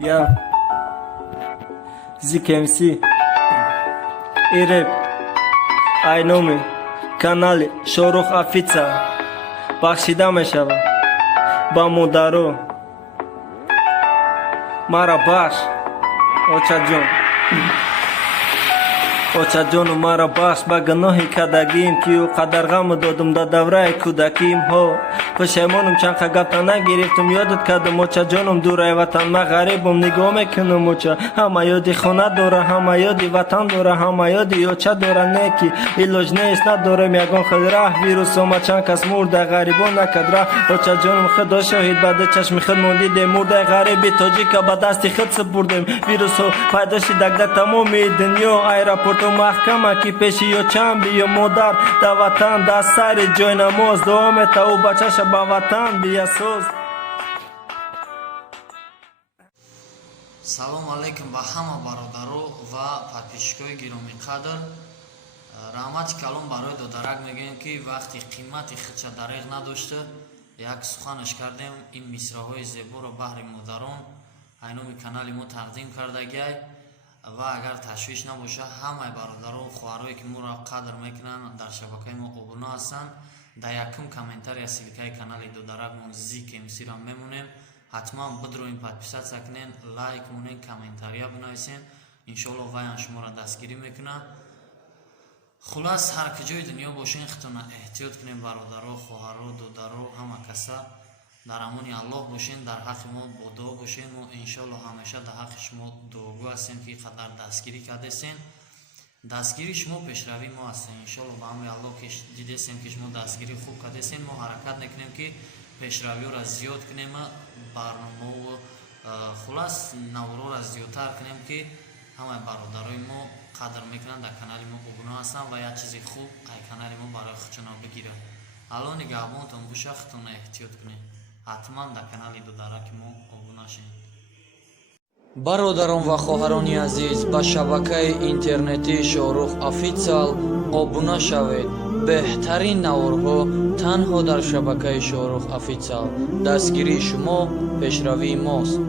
Ya ZKMC Irep Aynome канали Шорох Афица бахшида мешавад ба модаро мара бахш очаҷону мара бахш ба гуноҳи кадагим ки ӯ қадар ғаму додум да давраи кӯдаким ҳо пушаймонум чанқа гапта нагирифтум ёдат кардам очаҷонум дураи ватан ма ғарибум нигоҳ мекунам оча ҳама ёди хона дора ҳама ёди ватан дора ҳама ёди оча дора не ки илоҷ нест надорем ягон хел раҳ вирус омад чанд кас мурда ғарибон накард раҳ очаҷонум худо шоҳид баъди чашми худ мондидем мурдаи ғариби тоҷика ба дасти худ супурдем вирусҳо пайдо шидак дар тамоми дунё аэропорт محکمه که پیشی یا چند بیا مادر در وطن در سر جای نماز دعا میته او بچهش به وطن بیا سوز. سلام علیکم به همه برادرو و подписчикои گرامی قدر. رحمت کلام برای دادرک میگیم که وقتی قیمت خودش دریغ نداشته یک سخنش کردیم این مصرع‌های زیبا رو بهر مادران اینومی کانال ما تقدیم کرده گی و اگر تشویش نباشه همه برادران و خواهرایی که ما را قدر میکنن در شبکه ما ابونه هستن در یکم کامنتاری از سلیکه کانال دودرک ما ZKMC را میمونیم حتما بدروین подписаться کنین لایک مونین کامنتاریا بنویسین انشالله وایان شما را دستگیری میکنه خلاص هر کجای دنیا باشین خودتون احتیاط کنین برادران خواهرها دودرها همه کسا در امان الله باشین در حق ما با دعا باشین و انشالله همیشه در حق شما دعاگو هستیم که قدر دستگیری کردین دستگیری شما پیشروی ما هستیم انشالله با امر الله که دیدیم که شما دستگیری خوب کردین ما حرکت نکنیم که پیشروی را زیاد کنیم برنامه و خلاص نورو را زیادتر کنیم که همه برادرای ما قدر میکنن در کانال ما ابونه هستن و یک چیز خوب ای کانال ما برای خودشون بگیره الان نگهبانتون باشه خودتون احتیاط کنید حتما در کانال دودرک ما ابونه شین برادران و خواهران عزیز به شبکه اینترنتی شاهرخ افیشال ابونه شوید بهترین نوارها تنها در شبکه شاهرخ افیشال دستگیری شما پیشروی ماست